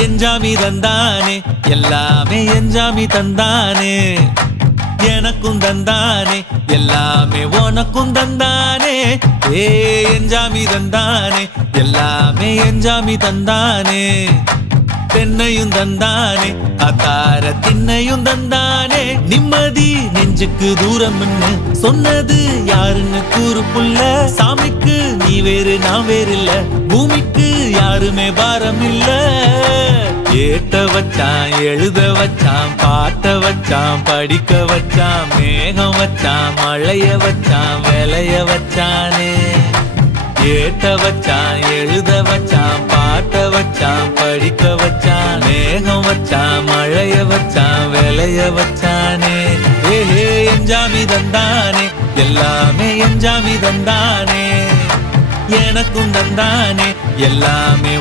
எஞ்சாமி தந்தானே எல்லாமே எஞ்சாமி தந்தானே எனக்கும் தந்தானே எல்லாமே உனக்கும் தந்தானே ஏ எஞ்சாமி தந்தானே எல்லாமே எஞ்சாமி தந்தானே தென்னையும் தந்தானே அத்தார திண்ணையும் தந்தானே நிம்மதி நெஞ்சுக்கு தூரம்னு சொன்னது யாருன்னு கூறு புள்ள சாமிக்கு நீ வேறு நான் வேறு இல்ல பூமிக்கு யாருமே பாரம் இல்ல ஏட்ட வச்சான் எழுத வச்சான் பாட்ட வச்சான் படிக்க வச்சான் மேகம் வச்சான் மழைய வச்சான் விளைய வச்சானே ஏட்ட வச்சான் எழுத வச்சான் பாட்ட வச்சான் படிக்க வச்சான் மேகம் வச்சான் மழைய வச்சான் விளைய வச்சானே ஏஹே எஞ்சாமி தந்தானே எல்லாமே எஞ்சாமி தந்தானே எனக்கும் தந்தானே எல்லாமே